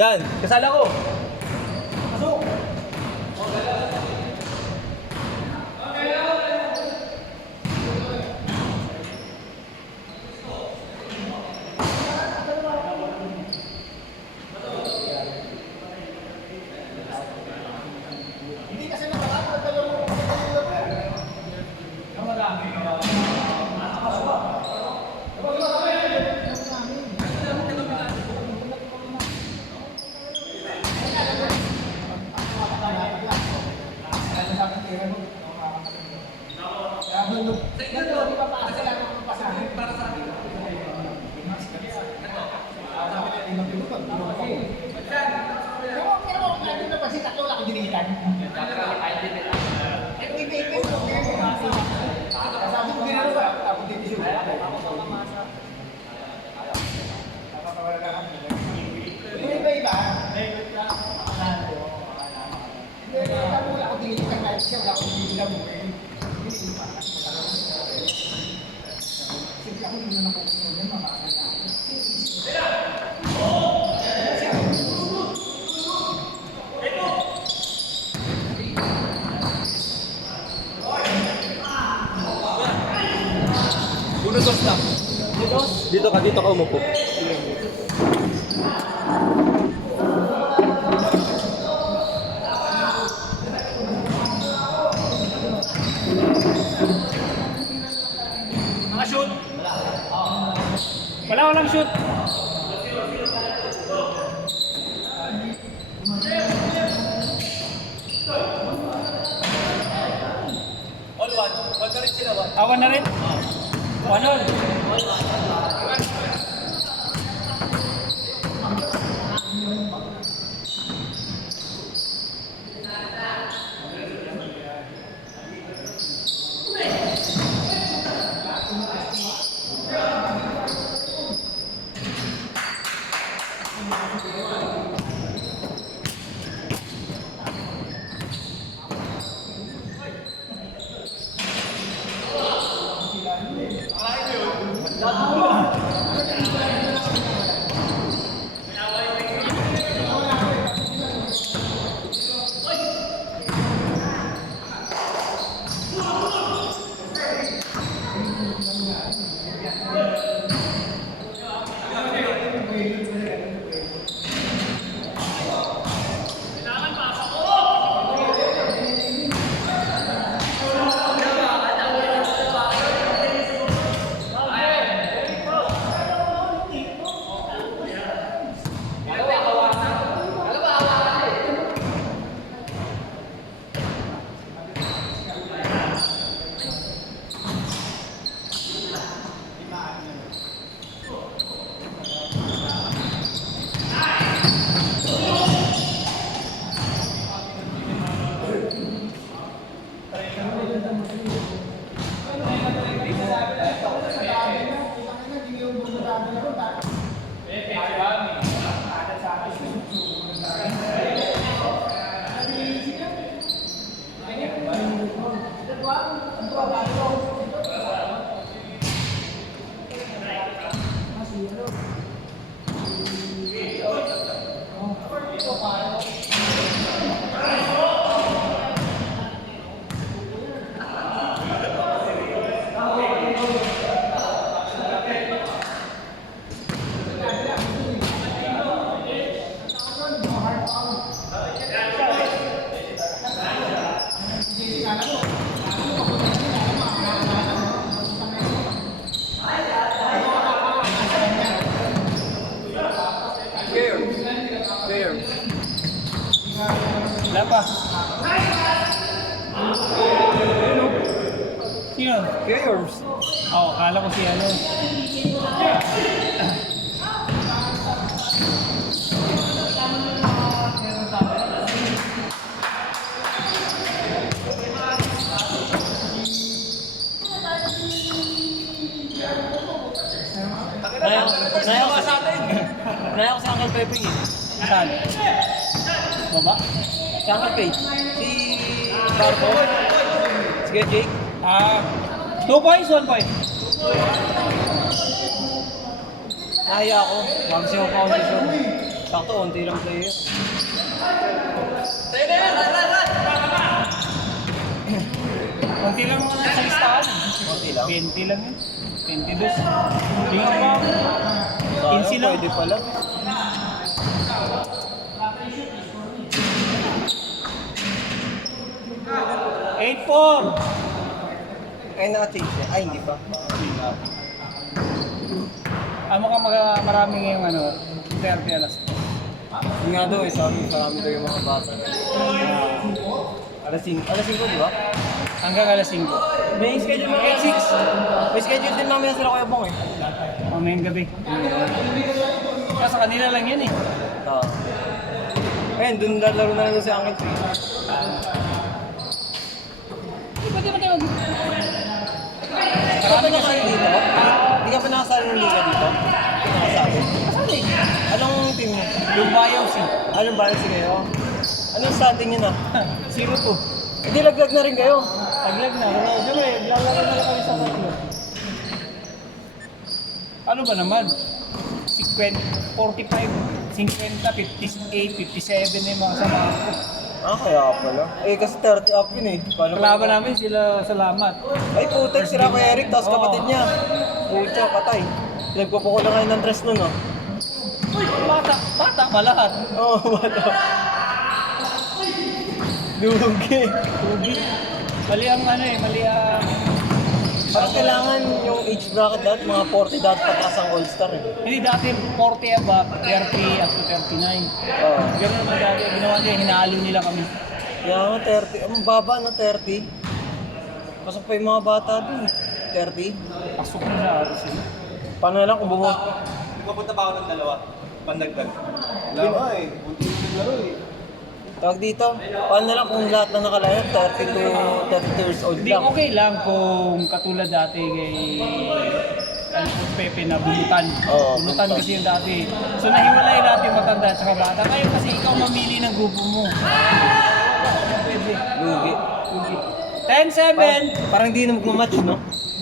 Yan, kasala ko. Pasok! Hindi kasi nakakatawa dalawang Unos lang. Dito ka umupo. mga shoot. Walang shoot. All one. One na rin sila, one. Awan na rin. One on. Wala pa. Sino? Yours. Oo, akala ko si ano. Naya ko si Uncle Pepe eh. Saan? Baba? Si Uncle Pepe. Si Barco. Si Jake. 2 points, 1 point. Naya ako. Wag siya foundation. Sakto, unti lang player. Konti lang mga sa listahan. Unti lang. 20 lang yun. 22. Yung pa. 15 lang. Pwede pala. Eight four. Kaya naka-change siya. Ay, hindi pa. Mukhang marami ngayong ano, 30 alas. Yung nga daw, sabi marami daw yung mga bata. Alas 5, di ba? Hanggang alas 5. May schedule mamaya 6. May schedule din mamaya sila Kuya Bong eh. Mamayang gabi. Kasi sa kanila lang yun eh. Oo. Ayun, dun lalaro na lang si Angel Tree. Di ba? Di ka pa nakasali dito? Di ka pa nakasali ng liga dito? Nakasali? Kasali. Anong team mo? Lumbayaw si. Anong balance kayo? Anong standing nyo na? 0-2. Hindi, laglag na rin kayo. Taglag na. Pero siyempre, lalaro na lang kami sa tatlo. Ano ba naman? 50, 45, 50, 58, 57 na yung mga sama ko. Ah, kaya pala. Eh, kasi 30 up yun eh. Paano Kalaban namin sila Salamat. Ay, putek sila kay Eric, tapos Oo. kapatid niya. Pucha, patay. Nagpapako na kayo ng dress nun, oh. Bata pa lahat. Oo, wala. Lugi. Ubi. Mali ang ano eh, mali ang... Parang kailangan yung age bracket dati, mga 40 dati pataas ang all-star eh. Hindi dati 40 above, 30 up to 39. Oo. Ganun naman dati, ginawa nila, hinalo nila kami. Kaya nga 30, ang baba na 30. Pasok pa yung mga bata dun. 30. Pasok na sa atin sila. Paano na lang kung bumuha? Nagpapunta pa ako ng dalawa. Pandagdag. Wala nga eh. Bunti yung laro eh. Tawag dito, paano na lang kung lahat na nakalayat, 30 to 32 years old Hindi, lang. okay lang kung katulad dati kay ano, Pepe na bulutan. Oo, Bulutan bulutan. kasi yung dati. So nahiwalay natin yung matanda at saka bata. Ngayon kasi ikaw mamili ng grupo mo. Pwede. Lugi. Lugi. Parang, 10-7. parang di na magmamatch, no?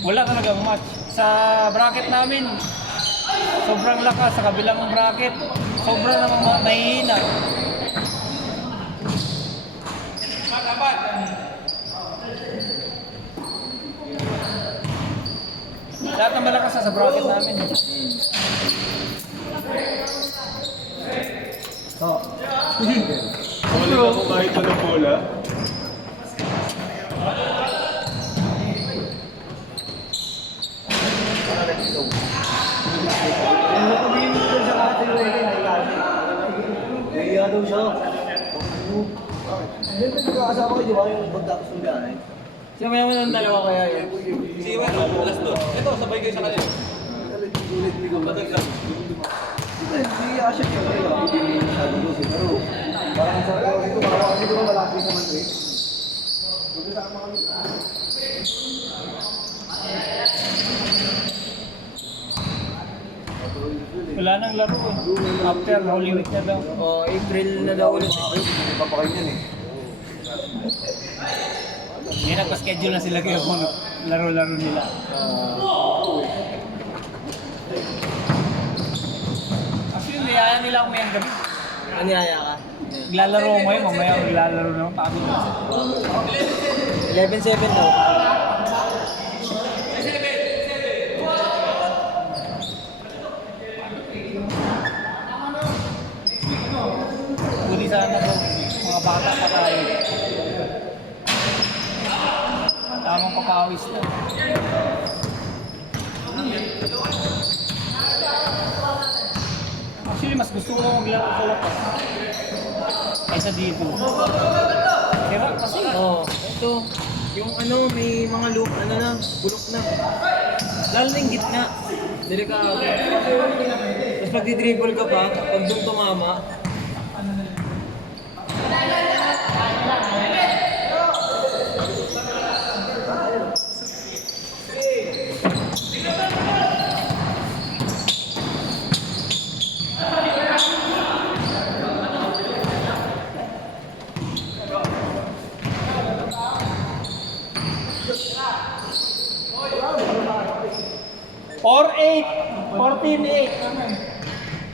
Wala talagang match. Sa bracket namin, sobrang lakas. Sa kabilang bracket, sobrang namang mahihina. Lahat ng malakas sa bracket namin. Balik ako kahit walang bola. Nahiya daw siya. Hindi ba nagkakasama kayo, di ba? Yung pagdakas ng biyahe. Siya may naman ng dalawa kaya yun. Si Wero, alas doon. Ito, sabay kayo sa kanila. Padagdag. Hindi Asha siya kayo. Hindi masyado doon. Pero parang sa ako dito, parang kasi diba malaki sa Madrid. Wala nang laro eh. After Holy Week na daw. Oh, April na daw ulit. Hindi pa kayo yan eh. Hindi nagpa-schedule na sila kayo kung laro-laro nila. Actually, niyaya nila ako mayang gabi. Anyaya ka? Maglalaro ako ngayon, mamaya maglalaro naman. Pagod na. 11-7 daw. Huli sana ko, mga bata pa tayo. Tamang papawis na. Actually, mas gusto ko maglaro sa lapas. Kaysa dito. Kaya kasi, Oh, ito. Yung ano, may mga loop, ano na, bulok na. Lalo na yung gitna. Delikado. Tapos magdi-dribble ka pa, pag doon tumama, Or 8, 14-8.